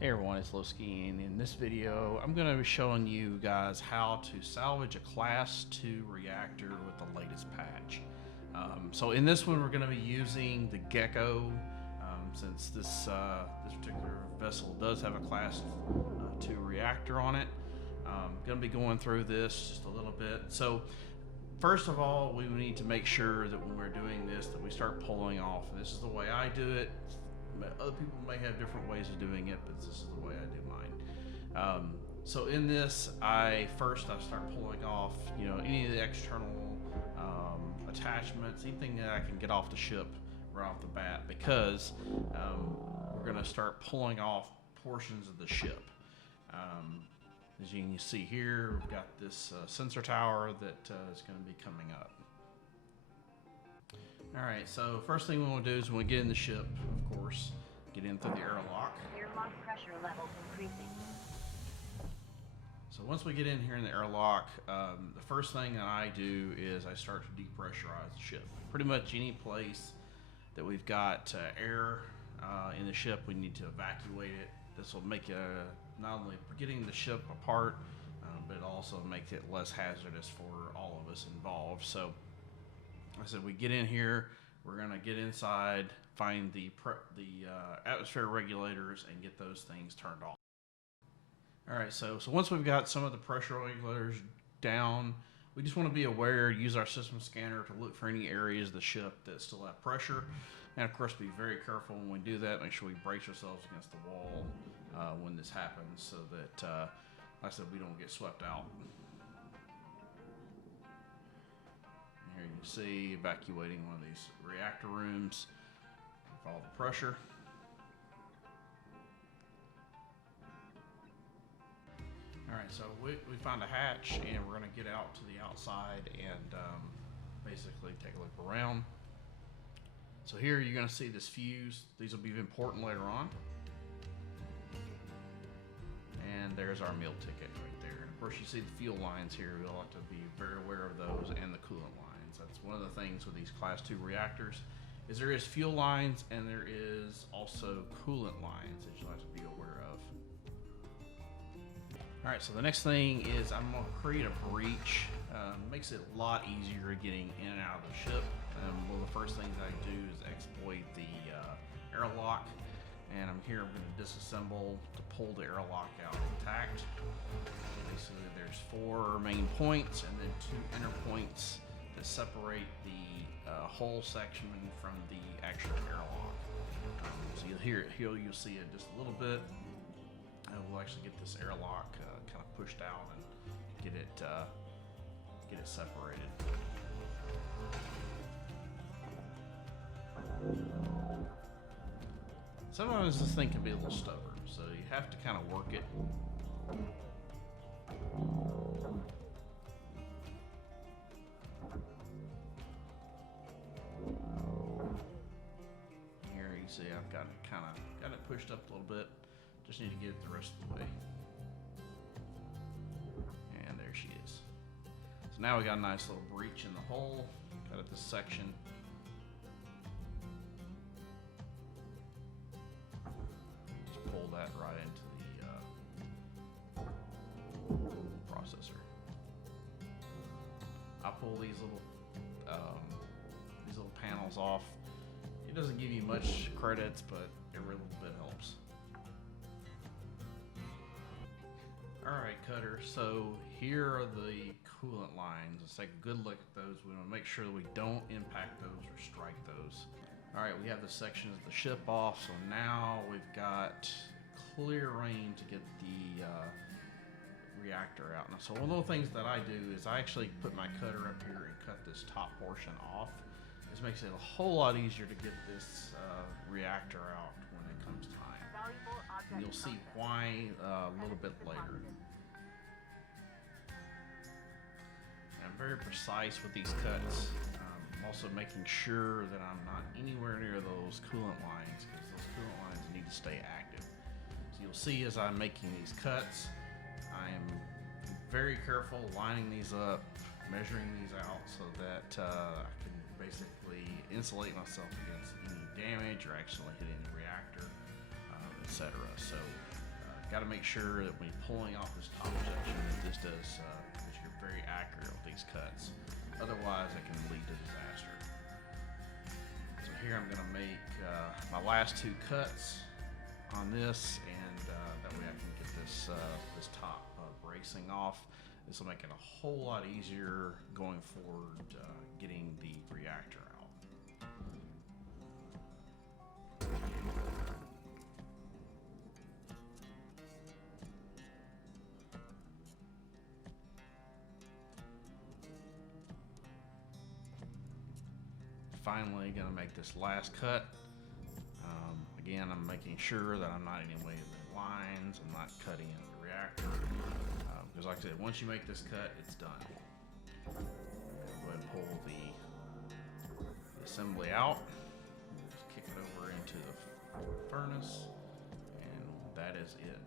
Hey everyone, it's Lowski, and in this video I'm going to be showing you guys how to salvage a Class-II reactor with the latest patch. So in this one we're going to be using the Gecko, since this particular vessel does have a Class-II reactor on it. Going to be going through this just a little bit. So first of all, we need to make sure that when we're doing this that we start pulling off. And this is the way I do it. Other people may have different ways of doing it, but this is the way I do mine. So in this, I start pulling off, any of the external attachments, anything that I can get off the ship right off the bat, because we're going to start pulling off portions of the ship. As you can see here, we've got this sensor tower that is going to be coming up. Alright, so first thing we want to do is when we get in the ship, of course, get in through the airlock. Airlock pressure levels increasing. So once we get in here in the airlock, the first thing that I do is I start to depressurize the ship. Pretty much any place that we've got air in the ship, we need to evacuate it. This will make not only getting the ship apart, but it also makes it less hazardous for all of us involved. So I said we get in here, we're gonna get inside, find the atmosphere regulators and get those things turned off. All right, so once we've got some of the pressure regulators down, we just want to be aware, use our system scanner to look for any areas of the ship that still have pressure. And of course, be very careful when we do that. Make sure we brace ourselves against the wall when this happens, so that, like I said, we don't get swept out. Here you can see evacuating one of these reactor rooms with all the pressure. Alright, so we found a hatch and we're going to get out to the outside and basically take a look around. So here you're going to see this fuse. These will be important later on. And there's our meal ticket right there. And of course you see the fuel lines here. We'll have to be very aware of those and the coolant lines. That's one of the things with these Class-II reactors, is there is fuel lines and there is also coolant lines that you'll have to be aware of. Alright, so the next thing is I'm going to create a breach. Makes it a lot easier getting in and out of the ship. One of the first things I do is exploit the airlock. And I'm going to disassemble to pull the airlock out intact. Basically there's 4 main points and then 2 inner points that separate the whole section from the actual airlock. So you'll hear it here, you'll see it just a little bit. And we'll actually get this airlock kind of pushed out and get it separated. Sometimes this thing can be a little stubborn, so you have to kind of work it. Here you see I've got it pushed up a little bit. Just need to get it the rest of the way. And there she is. So now we got a nice little breach in the hole. Got it this section. Just pull that right into the processor. I pull these little panels off. It doesn't give you much credits, but every little bit helps. Alright, Cutter, so here are the coolant lines. Let's take a good look at those. We want to make sure that we don't impact those or strike those. Alright, we have the sections of the ship off, so now we've got clear range to get the reactor out. Now, so one of the things that I do is I actually put my cutter up here and cut this top portion off. This makes it a whole lot easier to get this reactor out when it comes time. And you'll see why a little bit later. And I'm very precise with these cuts. I'm also making sure that I'm not anywhere near those coolant lines, because those coolant lines need to stay active. So you'll see as I'm making these cuts, I'm very careful lining these up, measuring these out so that I can basically insulate myself against any damage or accidentally hitting the reactor, etc. So got to make sure that when you're pulling off this top section, that this does that you're very accurate with these cuts. Otherwise, it can lead to disaster. So here I'm going to make my last 2 cuts on this, and that way I can get this this top bracing off. This will make it a whole lot easier going forward getting the reactor out. Finally going to make this last cut. Again, I'm making sure that I'm not in any way of the lines. I'm not cutting into the reactor. Because like I said, once you make this cut, it's done. I'm going to go ahead and pull the assembly out. Just kick it over into the furnace. And that is it.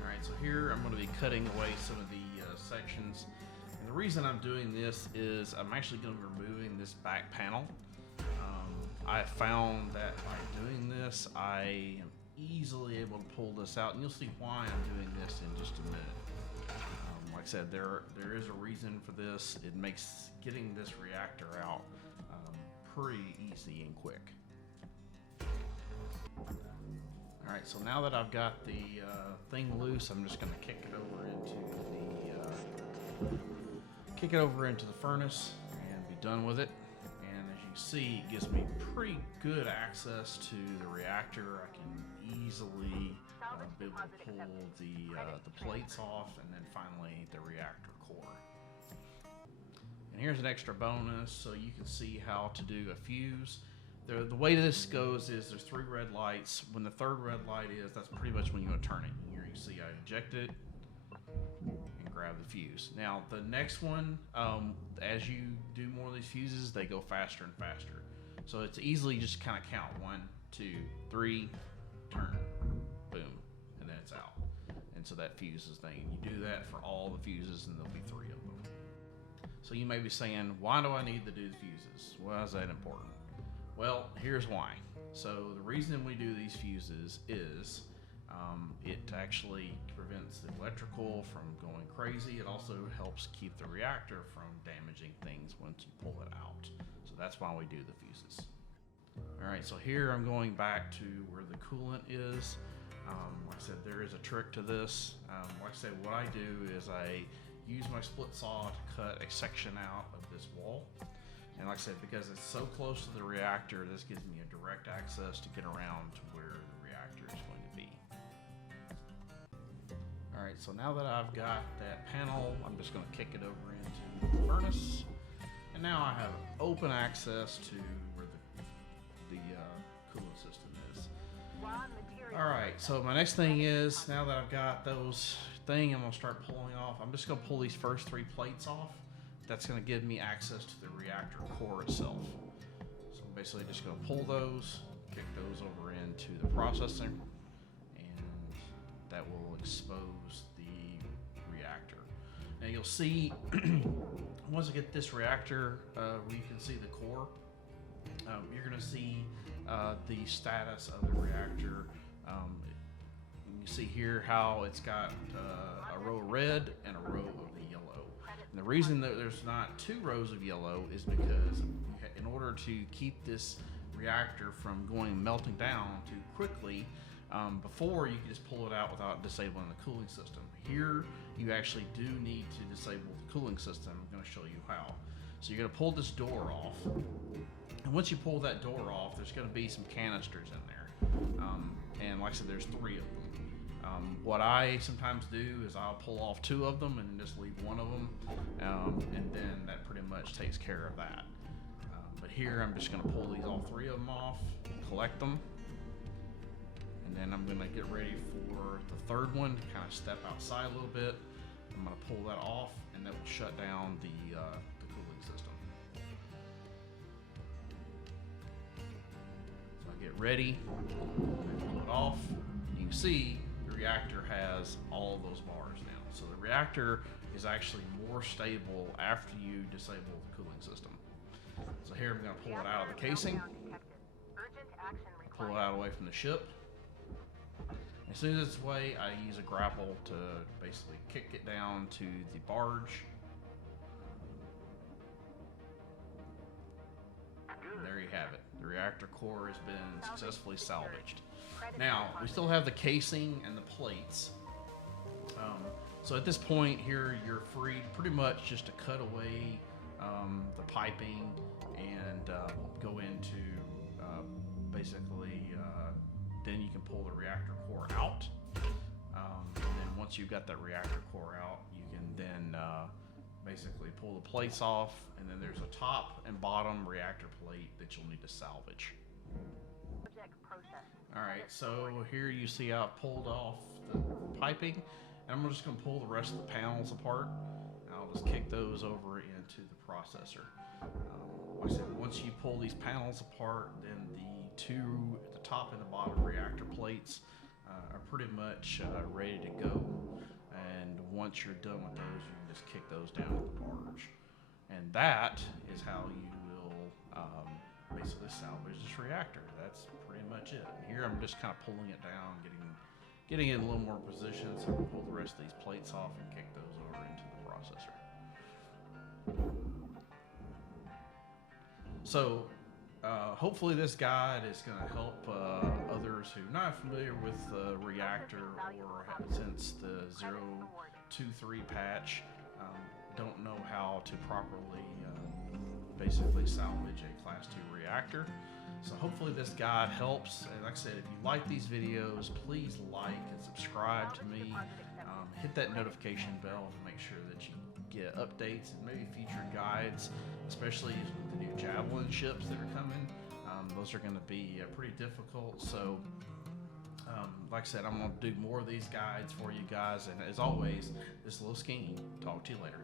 Alright, so here I'm going to be cutting away some of the sections. And the reason I'm doing this is I'm actually going to be removing this back panel. I found that by doing this, I am easily able to pull this out, and you'll see why I'm doing this in just a minute. Like I said, there is a reason for this. It makes getting this reactor out pretty easy and quick. Alright, so now that I've got the thing loose, I'm just going to kick it over into the furnace and be done with it. And as you can see, it gives me pretty good access to the reactor. I can easily be able to pull the plates off, and then finally the reactor core. And here's an extra bonus so you can see how to do a fuse. The way this goes is there's 3 red lights. When the 3rd red light is, that's pretty much when you're going to turn it. Here you see I ejected it and grab the fuse. Now the next one, as you do more of these fuses, they go faster and faster. So it's easily just kind of count 1, 2, 3, turn, boom, and then it's out. And so that fuses thing. You do that for all the fuses, and there'll be 3 of them. So you may be saying, why do I need to do the fuses? Why is that important? Well, here's why. So the reason we do these fuses is it actually prevents the electrical from going crazy. It also helps keep the reactor from damaging things once you pull it out. So that's why we do the fuses. All right, so here I'm going back to where the coolant is. Like I said, there is a trick to this. Like I said, what I do is I use my split saw to cut a section out of this wall. And like I said, because it's so close to the reactor, this gives me a direct access to get around to where the reactor is going to be. All right, so now that I've got that panel, I'm just going to kick it over into the furnace. And now I have open access to where the coolant system is. All right, so my next thing is, now that I've got those I'm going to start pulling off. I'm just going to pull these first 3 plates off. That's going to give me access to the reactor core itself. So I'm basically just going to pull those, kick those over into the processor, and that will expose the reactor. Now you'll see, once I get this reactor where you can see the core, you're going to see the status of the reactor. You see here how it's got a row of red and a row of the yellow. And the reason that there's not 2 rows of yellow is because in order to keep this reactor from melting down too quickly, before you can just pull it out without disabling the cooling system. Here you actually do need to disable the cooling system. I'm going to show you how. So you're going to pull this door off, and once you pull that door off, there's going to be some canisters in there, and like I said, there's 3 of them. What I sometimes do is I'll pull off 2 of them and just leave 1 of them, and then that pretty much takes care of that. But here I'm just going to pull all 3 of them off, collect them, and then I'm going to get ready for the 3rd one to kind of step outside a little bit. I'm going to pull that off, and that will shut down the cooling system. So I get ready, I pull it off, and you can see the reactor has all of those bars now. So the reactor is actually more stable after you disable the cooling system. So here I'm going to pull it out of the casing. pull it out away from the ship. As soon as it's away, I use a grapple to basically kick it down to the barge. And there you have it. The reactor core has been successfully salvaged. Now, we still have the casing and the plates. So at this point here, you're free pretty much just to cut away the piping and go into basically, then you can pull the reactor core out. And then once you've got that reactor core out, you can then basically pull the plates off, and then there's a top and bottom reactor plate that you'll need to salvage. Alright, so here you see I've pulled off the piping, and I'm just going to pull the rest of the panels apart. I'll just kick those over into the processor. Like I said, once you pull these panels apart, then the two at the top and the bottom reactor plates are pretty much ready to go. And once you're done with those, you can just kick those down to the barge. And that is how you will basically salvage this reactor. That's pretty much it. And here I'm just kind of pulling it down, getting it in a little more position so I can pull the rest of these plates off and kick those over into the processor. So hopefully this guide is going to help others who are not familiar with the reactor or since the 023 patch don't know how to properly basically salvage a Class 2 reactor. So hopefully this guide helps. And like I said, if you like these videos, please like and subscribe to me. Hit that notification bell to make sure that you get updates and maybe featured guides, especially with the new Javelin ships that are coming. Those are going to be pretty difficult. So like I said, I'm going to do more of these guides for you guys. And as always, this is Lil Skinny. Talk to you later.